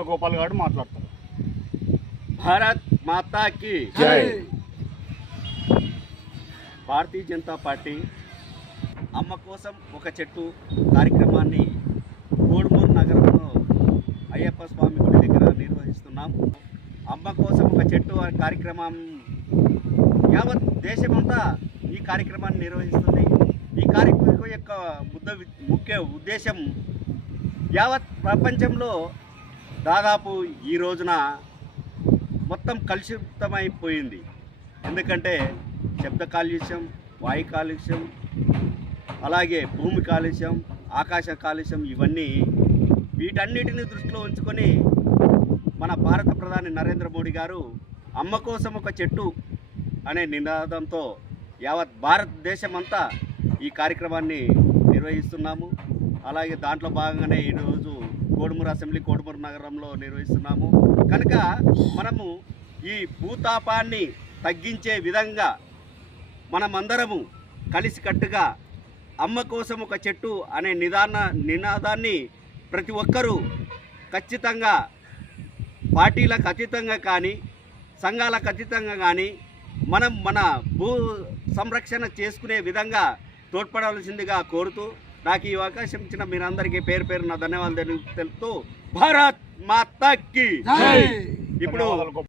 గోపాల్ గారు మాట్లాడతారు. భారత్ మాతాకి. భారతీయ జనతా పార్టీ అమ్మ కోసం ఒక చెట్టు కార్యక్రమాన్ని కోడుమూరు నగరంలో అయ్యప్ప స్వామి గుడి దగ్గర నిర్వహిస్తున్నాం. అమ్మ కోసం ఒక చెట్టు కార్యక్రమం యావత్ దేశమంతా ఈ కార్యక్రమాన్ని నిర్వహిస్తుంది. ఈ కార్యక్రమం యొక్క ముద్ద ముఖ్య ఉద్దేశం యావత్ ప్రపంచంలో దాదాపు ఈ రోజున మొత్తం కలుషితమైపోయింది. ఎందుకంటే శబ్ద కాలుష్యం వాయు కాలుష్యం అలాగే భూమి కాలుష్యం ఆకాశ కాలుష్యం ఇవన్నీ వీటన్నిటిని దృష్టిలో ఉంచుకొని మన భారత ప్రధాని నరేంద్ర మోడీ గారు అమ్మ కోసం ఒక చెట్టు అనే నినాదంతో యావత్ భారతదేశం అంతా ఈ కార్యక్రమాన్ని నిర్వహిస్తున్నాము. అలాగే దాంట్లో భాగంగానే ఈరోజు కోడుమూరు అసెంబ్లీ కోడుమూరు నగరంలో నిర్వహిస్తున్నాము. కనుక మనము ఈ భూతాపాన్ని తగ్గించే విధంగా మనమందరము కలిసికట్టుగా అమ్మ కోసం ఒక చెట్టు అనే నిదాన నినాదాన్ని ప్రతి ఒక్కరూ ఖచ్చితంగా పార్టీలకు అతీతంగా కానీ సంఘాలకు అతీతంగా కానీ మనం మన భూ సంరక్షణ చేసుకునే విధంగా తోడ్పడవలసిందిగా కోరుతూ నాకు ఈ అవకాశం ఇచ్చిన మీరందరికీ పేరు పేరు నా ధన్యవాదాలు తెలుపుతూ భారత్ మాతాకి. ఇప్పుడు.